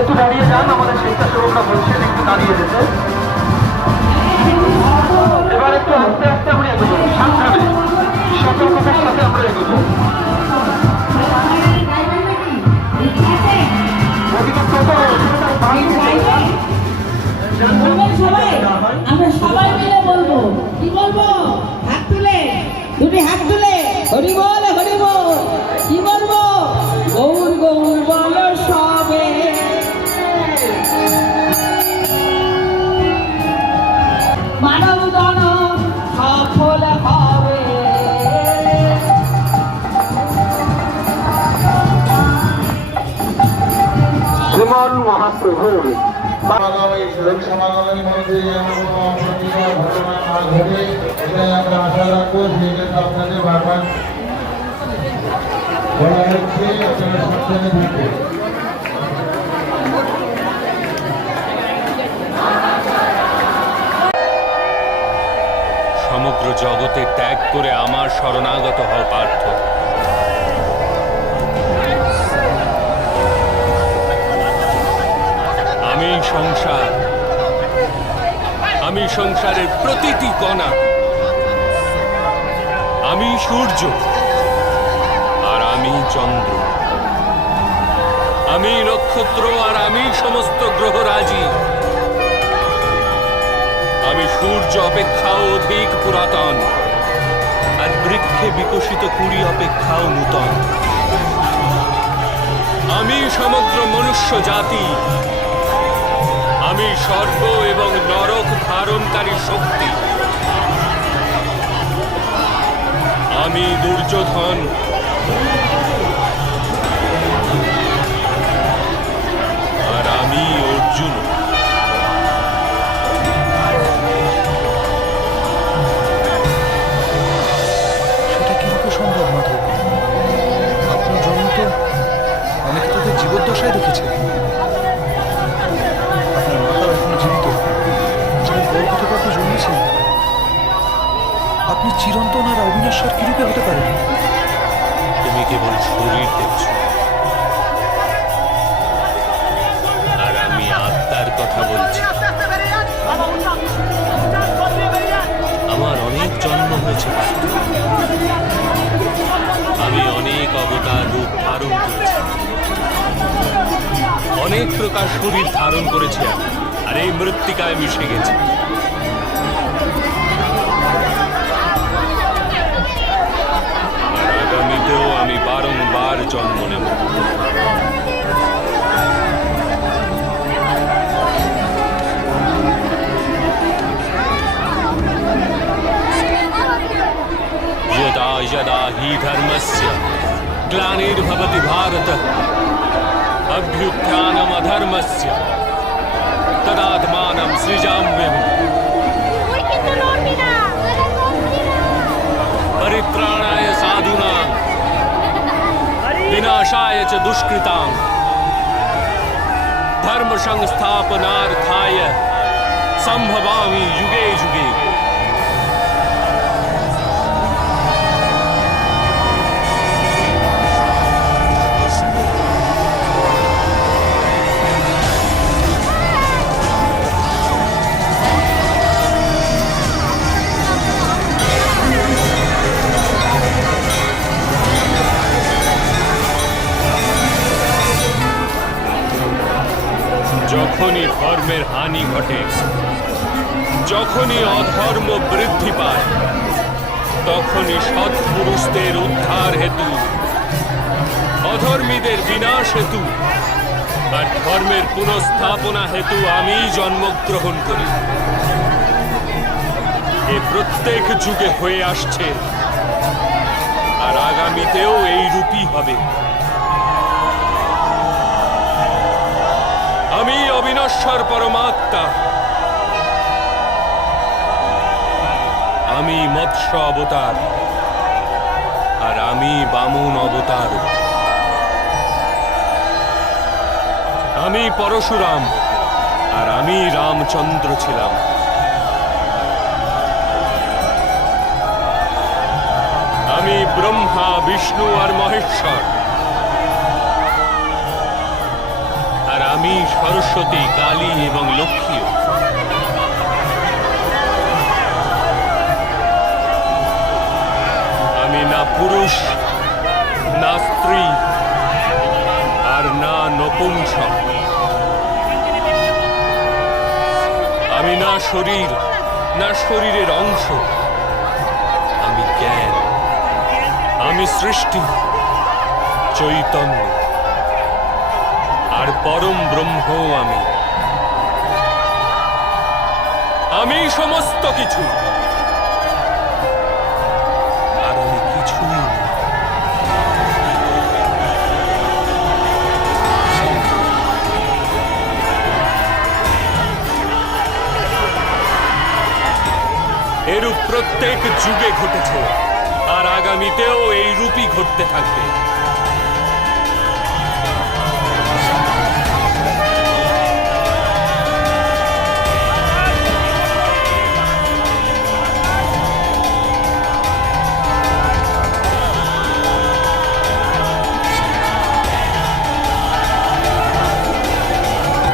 একটু দাঁড়িয়ে যান, আমাদের স্বেচ্ছাসেবকরা বলছেন একটু দাঁড়িয়ে যেতে। এবার একটু আস্তে আস্তে আমরা এগোবো, সাবধানে সতর্কতার সাথে আমরা এগোবো। আমরা সবাই মিলে বলবো, কি বলবো? হাত তুলে, দুটি হাত তুলে হরি বল হরি বল। কি বলবো? গৌর গৌর বলো সবে, মানব গণ সফল হবে। শ্রীমন মহাপ্রভুর লোক সমাগমের মধ্যে যেন কোনো অপ্রীতিকর ঘটনা না ঘটে, এটাই আমরা আশা রাখবো। সেই জন্য আপনাদের বারবার বলা হচ্ছে আপনারা সাবধানে থাকবেন। সমগ্র জগতে ত্যাগ করে আমার শরণাগত হও পার্থ। আমি সংসার, আমি সংসারের প্রতিটি কণা, আমি সূর্য আর আমি চন্দ্র, আমি নক্ষত্র আর আমি সমস্ত গ্রহরাজি। আমি সূর্য অপেক্ষাও অধিক পুরাতন আর বৃক্ষে বিকশিত কুড়ি অপেক্ষাও নূতন। আমি সমগ্র মনুষ্য জাতি, আমি স্বর্গ এবং নরক ধারণকারী শক্তি। আমি দুর্যোধন, আর আমি অর্জুন। সেটা কিরকম সম্ভব মাধব? আপনার জন্ম তো অনেকে তাদের জীবদ্দশায় দেখেছে। আপনার মাতাও এখনো জীবিত, যার গর্ভ থেকে আপনি জন্মেছেন। আপনি চিরন্তন আর অবিনশ্বর কিরূপে হতে পারেন? তুমি কেবল শরীর দেখছ, আর আমি আত্মার কথা বলছি। আমার অনেক জন্ম হয়েছে, আমি অনেক অবতার রূপ ধারণ করেছি, অনেক প্রকার শরীর ধারণ করেছি আমি, আর এই মৃত্তিকায় মিশে গেছি। আর আগামীতেও আমি বারংবার জন্ম নেব। यदा यदा हि धर्मस्य ग्लानिर्भवति भारत अभ्युत्थानमधर्मस्य तदात्मानं सृजाम्यहम् परित्राणाय साधूनां विनाशाय च दुष्कृतां धर्म संस्थापनार्थाय संभवामि युगे युगे। যখনই ধর্মের হানি ঘটে, যখনই অধর্ম বৃদ্ধি পায়, তখনই সৎপুরুষদের উদ্ধার হেতু, অধর্মীদের বিনাশ হেতু আর ধর্মের পুনঃস্থাপনা হেতু আমি জন্মগ্রহণ করি। এ প্রত্যেক যুগে হয়ে আসছে, আর আগামীতেও এই রূপই হবে। আমি অবিনশ্বর পরমাত্মা, আমি মৎস্য অবতার, আর আমি বামন অবতার। আমি পরশুরাম, আর আমি রামচন্দ্র ছিলাম। আমি ব্রহ্মা, বিষ্ণু আর মহেশ্বর, আর আমি সরস্বতী, কালী এবং লক্ষ্মীও। আমি না পুরুষ, না স্ত্রী, আর না নপুংসক। আমি না শরীর, না শরীরের অংশ। আমি জ্ঞান, আমি সৃষ্টি, চৈতন্য, আর পরম ব্রহ্ম। আমি সমস্ত কিছু, আর আমি কিছুই না। এরূপ প্রত্যেক যুগে ঘটেছে, আর আগামীতেও এই রূপই ঘটতে থাকবে।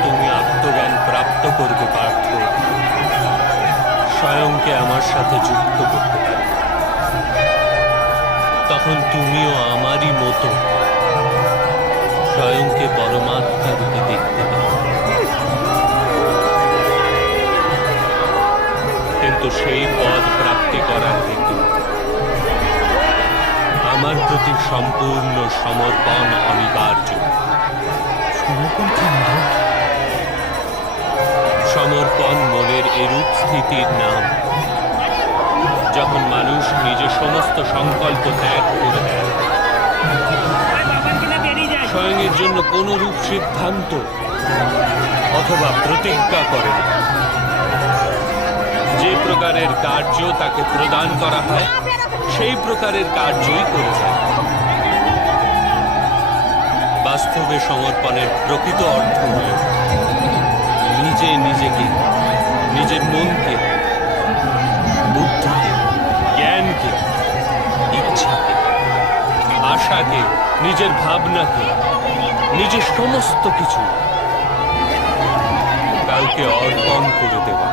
তুমি আত্মজ্ঞান প্রাপ্ত করবে পার্থ, স্বয়ংকে আমার সাথে যুক্ত করতে পারবে। তখন তুমিও আমারই মতো স্বয়ংকে পরমাত্মা রূপে দেখতে পাবে। কিন্তু সেই পদ প্রাপ্তি করার হেতু আমার প্রতি সম্পূর্ণ সমর্পণ অনিবার্য। সমর্পণ কি মাধব? সমর্পণ মনের এরূপ স্থিতির নাম, যখন মানুষ নিজের সমস্ত সংকল্প ত্যাগ করে দেয়, স্বয়ং এর জন্য কোন রূপ সিদ্ধান্ত অথবা প্রতিজ্ঞা করে না। যে প্রকারের কার্য তাকে প্রদান করা হয়, সেই প্রকারের কার্যই করে যায়। বাস্তবে সমর্পণের প্রকৃত অর্থ হল নিজে নিজেকে, নিজের মনকে, বুদ্ধিকে, জ্ঞানকে, ইচ্ছাকে, আশাকে, নিজের ভাবনাকে, নিজের সমস্ত কিছু কাউকে অর্পণ করে দেওয়া।